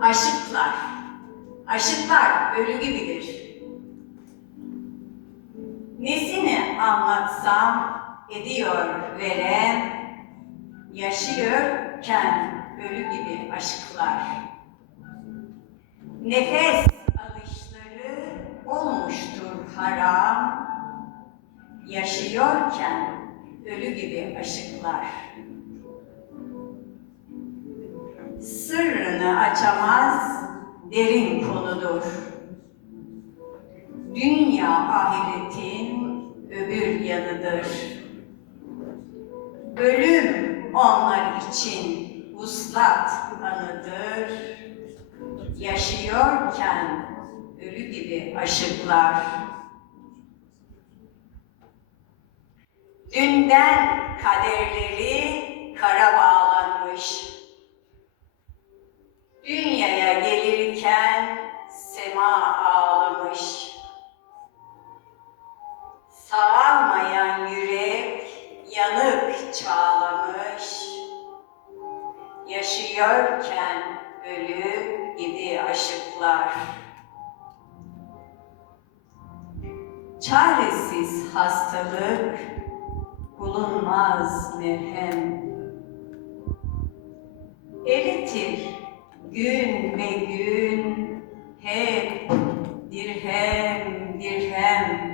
Aşıklar. Aşıklar ölü gibidir. Nesini anlatsam ediyor verem, yaşıyorken ölü gibi aşıklar. Nefes alışları olmuştur haram, yaşıyorken ölü gibi aşıklar. Açamaz derin konudur. Dünya ahiretin öbür yanıdır. Ölüm onlar için vuslat anıdır. Yaşıyorken ölü gibi aşıklar. Dünden kaderleri kara bağlanmış. Sema ağlamış. Sağalmayan yürek yanık çağlamış. Yaşıyorken ölü gibi aşıklar. Çaresiz hastalık bulunmaz merhem. Eritir gün ve gün hep dirhem dirhem.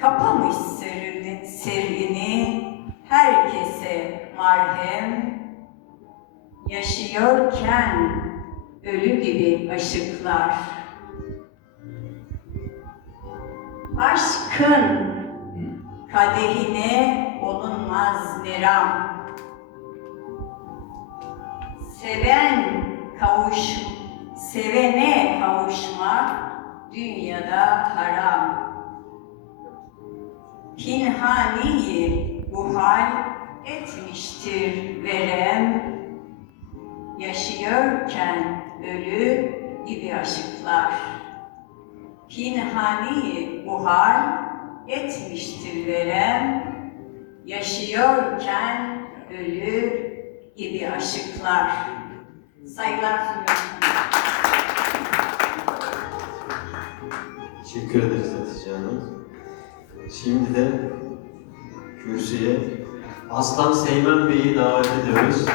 Kapamış sırrını, sırrını herkese marhem. Yaşıyorken ölü gibi aşıklar. Aşkın kadehine olunmaz meram. Seven kavuş, sevene kavuşmak dünyada haram. Pinhaniyi bu hal etmiştir verem. Yaşıyorken ölü gibi aşıklar. Pinhani bu hal etmiştir verem. Yaşıyorken ölü gibi aşıklar. Saygılar sunuyorum. Teşekkür ederiz Hatice Hanım. Şimdi de kürsüye Aslan Seymen Bey'i davet ediyoruz.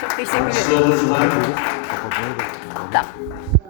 Çok teşekkür ederim. Alkışlarınızla Tamam.